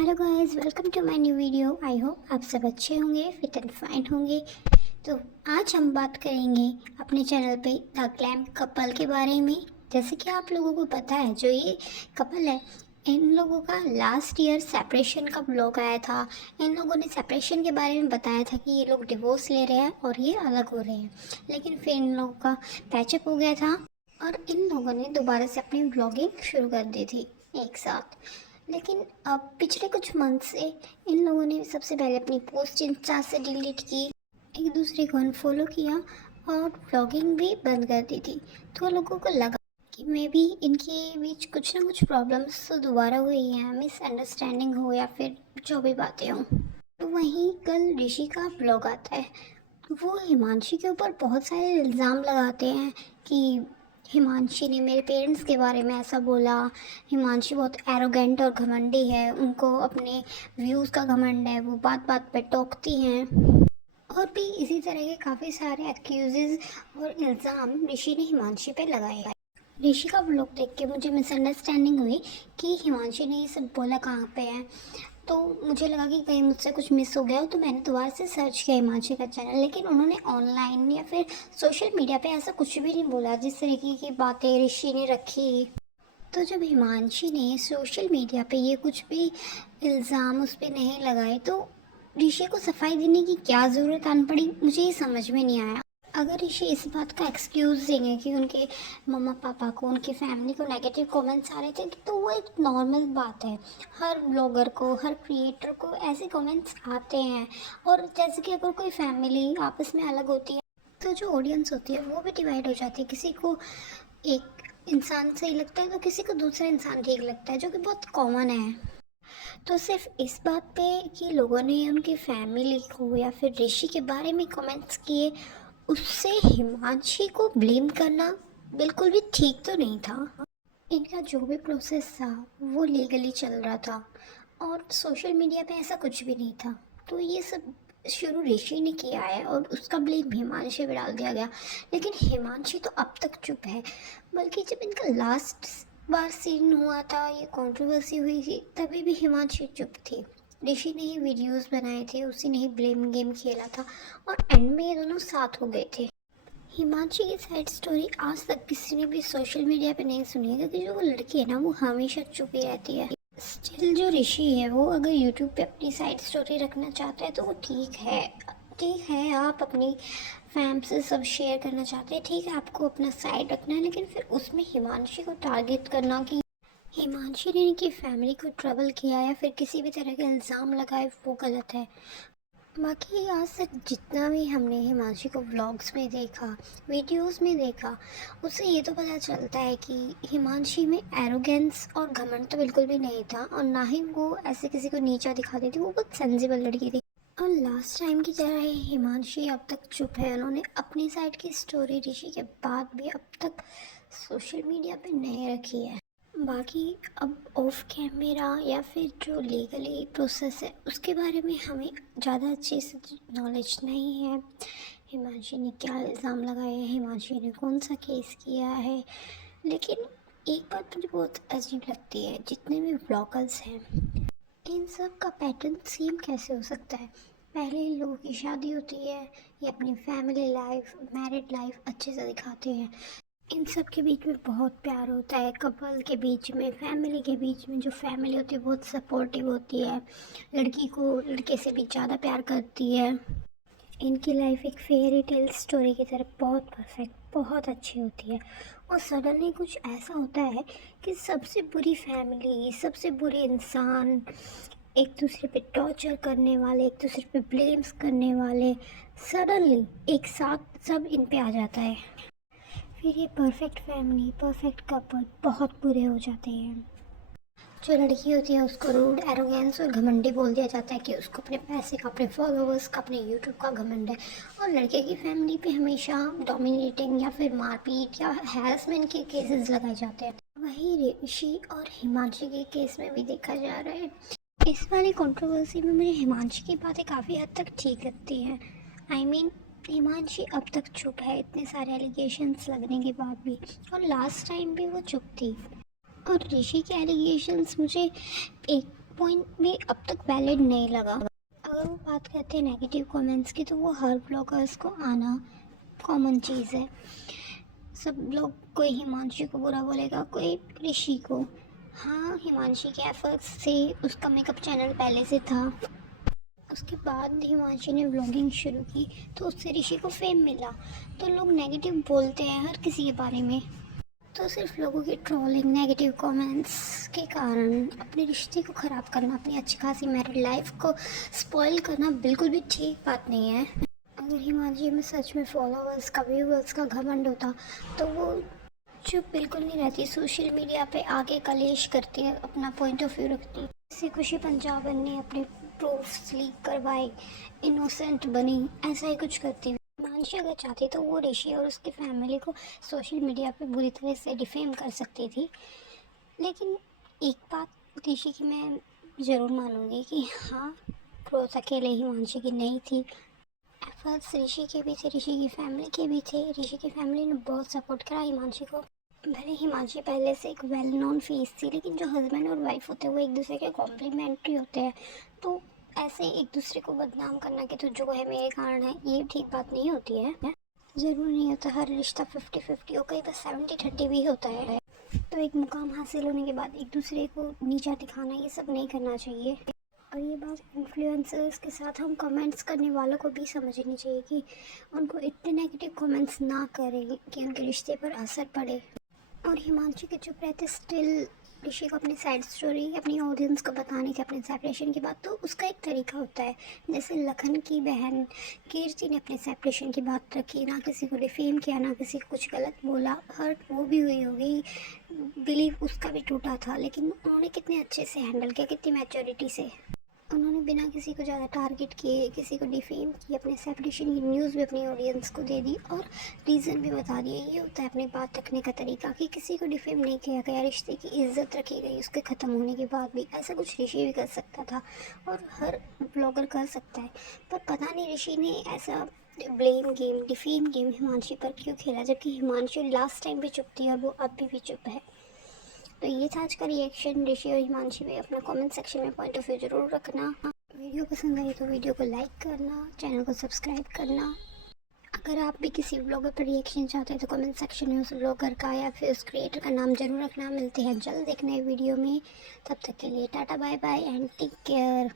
Hello guys, welcome to my new video. I hope आप सब अच्छे होंगे, फिट एंड फाइन होंगे। तो आज हम बात करेंगे अपने चैनल पे द ग्लैम कपल के बारे में। जैसे कि आप लोगों को पता है, जो ये कपल है, इन लोगों का लास्ट ईयर सेपरेशन का ब्लॉग आया था। इन लोगों ने सेपरेशन के बारे में बताया था कि ये लोग डिवोर्स ले रहे हैं और ये अलग हो रहे हैं। लेकिन फिर इन लोगों का पैचअप हो गया था और इन लोगों ने दोबारा से अपनी ब्लॉगिंग शुरू कर दी थी एक साथ। लेकिन अब पिछले कुछ मंथ से इन लोगों ने सबसे पहले अपनी पोस्ट इंस्टा से डिलीट की, एक दूसरे को अनफॉलो किया और ब्लॉगिंग भी बंद कर दी थी। तो लोगों को लगा कि मे बी इनके बीच कुछ ना कुछ प्रॉब्लम्स तो दोबारा हुई हैं, मिसअंडरस्टैंडिंग हो या फिर जो भी बातें हों। तो वहीं कल ऋषि का ब्लॉग आता है। वो हिमांशी के ऊपर बहुत सारे इल्ज़ाम लगाते हैं कि हिमांशी ने मेरे पेरेंट्स के बारे में ऐसा बोला। हिमांशी बहुत एरोगेंट और घमंडी है, उनको अपने व्यूज़ का घमंड है, वो बात बात पे टोकती हैं। और भी इसी तरह के काफ़ी सारे एक्यूजेस और इल्ज़ाम ऋषि ने हिमांशी पे लगाए। ऋषि का ब्लॉग देख के मुझे मिसअंडरस्टैंडिंग हुई कि हिमांशी ने ये सब बोला कहाँ पे है। तो मुझे लगा कि कहीं मुझसे कुछ मिस हो गया हो, तो मैंने दोबारा से सर्च किया हिमांशी का चैनल। लेकिन उन्होंने ऑनलाइन या फिर सोशल मीडिया पे ऐसा कुछ भी नहीं बोला जिस तरीके की बातें ऋषि ने रखी। तो जब हिमांशी ने सोशल मीडिया पे ये कुछ भी इल्ज़ाम उस पर नहीं लगाए, तो ऋषि को सफाई देने की क्या ज़रूरत आन पड़ी, मुझे ये समझ में नहीं आया। अगर ऋषि इस बात का एक्सक्यूज़ देंगे कि उनके मम्मा पापा को, उनकी फैमिली को नेगेटिव कमेंट्स आ रहे थे, तो वो एक नॉर्मल बात है। हर ब्लॉगर को, हर क्रिएटर को ऐसे कमेंट्स आते हैं। और जैसे कि अगर कोई फैमिली आपस में अलग होती है तो जो ऑडियंस होती है वो भी डिवाइड हो जाती है। किसी को एक इंसान सही लगता है तो किसी को दूसरा इंसान ठीक लगता है, जो कि बहुत कॉमन है। तो सिर्फ इस बात पे कि लोगों ने उनकी फैमिली को या फिर ऋषि के बारे में कमेंट्स किए, उससे हिमांशी को ब्लेम करना बिल्कुल भी ठीक तो नहीं था। इनका जो भी प्रोसेस था वो लीगली चल रहा था और सोशल मीडिया पे ऐसा कुछ भी नहीं था। तो ये सब शुरू ऋषि ने किया है और उसका ब्लेम हिमांशी पे डाल दिया गया। लेकिन हिमांशी तो अब तक चुप है। बल्कि जब इनका लास्ट बार सीन हुआ था, ये कंट्रोवर्सी हुई थी, तभी भी हिमांशी चुप थी। ऋषि ने ही वीडियोस बनाए थे, उसी ने ही ब्लेम गेम खेला था और एंड में ये दोनों साथ हो गए थे। हिमांशी की साइड स्टोरी आज तक किसी ने भी सोशल मीडिया पे नहीं सुनी है, क्योंकि जो वो लड़की है ना, वो हमेशा चुप ही रहती है। स्टिल जो ऋषि है, वो अगर यूट्यूब पे अपनी साइड स्टोरी रखना चाहता है तो वो ठीक है। ठीक है, आप अपनी फैम से सब शेयर करना चाहते हैं, ठीक है, आपको अपना साइड रखना है। लेकिन फिर उसमें हिमांशी को टारगेट करना कि हिमांशी ने इनकी फैमिली को ट्रबल किया या फिर किसी भी तरह के इल्ज़ाम लगाए, वो गलत है। बाकी आज तक जितना भी हमने हिमांशी को व्लॉग्स में देखा, वीडियोस में देखा, उससे ये तो पता चलता है कि हिमांशी में एरोगेंस और घमंड तो बिल्कुल भी नहीं था और ना ही वो ऐसे किसी को नीचा दिखाती थी। वो बहुत सेंसिबल लड़की थी। और लास्ट टाइम की तरह ही हिमांशी अब तक चुप है। उन्होंने अपनी साइड की स्टोरी ऋषि के बाद भी अब तक सोशल मीडिया पे नहीं रखी है। बाकी अब ऑफ कैमरा या फिर जो लीगली प्रोसेस है उसके बारे में हमें ज़्यादा अच्छे से नॉलेज नहीं है। हिमांशी ने क्या इल्ज़ाम लगाए हैं, हिमांशी ने कौन सा केस किया है। लेकिन एक बात मुझे बहुत अजीब लगती है, जितने भी ब्लॉगर्स हैं, इन सब का पैटर्न सेम कैसे हो सकता है। पहले इन लोगों की शादी होती है, ये अपनी फैमिली लाइफ, मैरिड लाइफ अच्छे से दिखाते हैं। इन सब के बीच में बहुत प्यार होता है, कपल के बीच में, फैमिली के बीच में। जो फैमिली होती है बहुत सपोर्टिव होती है, लड़की को लड़के से भी ज़्यादा प्यार करती है। इनकी लाइफ एक फेयरी टेल स्टोरी की तरह बहुत परफेक्ट, बहुत अच्छी होती है। और सडनली कुछ ऐसा होता है कि सबसे बुरी फैमिली, सबसे बुरे इंसान, एक दूसरे पे टॉर्चर करने वाले, एक दूसरे पे ब्लेम्स करने वाले, सडनली एक साथ सब इन पे आ जाता है। फिर ये परफेक्ट फैमिली, परफेक्ट कपल बहुत बुरे हो जाते हैं। जो लड़की होती है उसको रूड, एरोगेंस और घमंडी बोल दिया जाता है कि उसको अपने पैसे का, अपने फॉलोअर्स का, अपने यूट्यूब का घमंड है। और लड़के की फैमिली पे हमेशा डोमिनेटिंग या फिर मारपीट या हैरेसमेंट के केसेस लगाए जाते हैं। वही ऋषि और हिमांशी के केस में भी देखा जा रहा है। इस वाली कंट्रोवर्सी में मुझे हिमांशी की बातें काफ़ी हद तक ठीक लगती हैं। आई मीन, हिमांशी अब तक चुप है इतने सारे एलिगेशंस लगने के बाद भी, और लास्ट टाइम भी वो चुप थी। और ऋषि के एलिगेशंस मुझे एक पॉइंट भी अब तक वैलिड नहीं लगा। अगर वो बात करते हैं नेगेटिव कमेंट्स की, तो वो हर ब्लॉगर्स को आना कॉमन चीज़ है। सब लोग, कोई हिमांशी को बुरा बोलेगा, कोई ऋषि को। हाँ, हिमांशी के एफर्ट्स से उसका मेकअप चैनल पहले से था, उसके बाद हिमांशी ने व्लॉगिंग शुरू की तो उससे ऋषि को फेम मिला। तो लोग नेगेटिव बोलते हैं हर किसी के बारे में, तो सिर्फ लोगों की ट्रोलिंग, नेगेटिव कमेंट्स के कारण अपने रिश्ते को ख़राब करना, अपनी अच्छी खासी मैरिड लाइफ को स्पॉइल करना बिल्कुल भी ठीक बात नहीं है। अगर हिमांशी में सच में फॉलोअर्स का, व्यूअर्स का घमंड होता तो वो चुप बिल्कुल नहीं रहती, सोशल मीडिया पे आगे कलेश करती है, अपना पॉइंट ऑफ व्यू रखती। इससे खुशी पंजाबन ने अपने प्रूफ्स लीक करवाए, इनोसेंट बनी, ऐसा ही कुछ करती। हिमांशी अगर चाहती तो वो ऋषि और उसकी फैमिली को सोशल मीडिया पे बुरी तरह से डिफेम कर सकती थी। लेकिन एक बात ऋषि की मैं ज़रूर मानूंगी कि हाँ, ग्रोथ अकेले हिमांशी की नहीं थी, एफर्ट्स ऋषि के भी थे, ऋषि की फैमिली के भी थे। ऋषि की फैमिली ने बहुत सपोर्ट करा हिमांशी को। भले हिमांशी पहले से एक वेल नोन फेस थी, लेकिन जो हस्बैंड और वाइफ होते हैं वो एक दूसरे के कॉम्प्लीमेंट्री होते हैं। तो ऐसे एक दूसरे को बदनाम करना कि तू जो है मेरे कारण है, ये ठीक बात नहीं होती है। ज़रूरी नहीं होता हर रिश्ता 50-50 हो, कई बार 70-30 भी होता है। तो एक मुकाम हासिल होने के बाद एक दूसरे को नीचा दिखाना, ये सब नहीं करना चाहिए। और ये बात इन्फ्लुएंसर्स के साथ हम कमेंट्स करने वालों को भी समझनी चाहिए कि उनको इतने नेगेटिव कमेंट्स ना करें कि उनके रिश्ते पर असर पड़े। और हिमांशी के चुप रहते स्टिल ऋषि को अपनी साइड स्टोरी अपनी ऑडियंस को बतानी थी अपने सेपरेशन की बात, तो उसका एक तरीका होता है। जैसे लखन की बहन कीर्ति ने अपने सेपरेशन की बात रखी, ना किसी को डिफेम किया, ना किसी को कुछ गलत बोला। हर्ट वो भी हुई होगी, बिलीव उसका भी टूटा था, लेकिन उन्होंने कितने अच्छे से हैंडल किया, कितनी मैच्योरिटी से। उन्होंने बिना किसी को ज़्यादा टारगेट किए, किसी को डिफेम किए, अपने सेपरेशन की न्यूज़ भी अपनी ऑडियंस को दे दी और रीज़न भी बता दिए। ये होता है अपनी बात रखने का तरीका, कि किसी को डिफेम नहीं किया गया, रिश्ते की इज्जत रखी गई उसके ख़त्म होने के बाद भी। ऐसा कुछ ऋषि भी कर सकता था और हर ब्लॉगर कर सकता है, पर पता नहीं ऋषि ने ऐसा blame game, defame game Himanshi पर क्यों खेला, जबकि हिमांशी लास्ट टाइम भी चुप थी और वो अभी भी चुप है। तो ये था आज का रिएक्शन ऋषि और हिमांशी में। अपना कमेंट सेक्शन में पॉइंट ऑफ व्यू जरूर रखना। वीडियो पसंद आई तो वीडियो को लाइक करना, चैनल को सब्सक्राइब करना। अगर आप भी किसी ब्लॉगर पर रिएक्शन चाहते हैं तो कमेंट सेक्शन में उस ब्लॉगर का या फिर उस क्रिएटर का नाम जरूर रखना। मिलते हैं जल्द एक नए वीडियो में, तब तक के लिए tata bye bye and take care.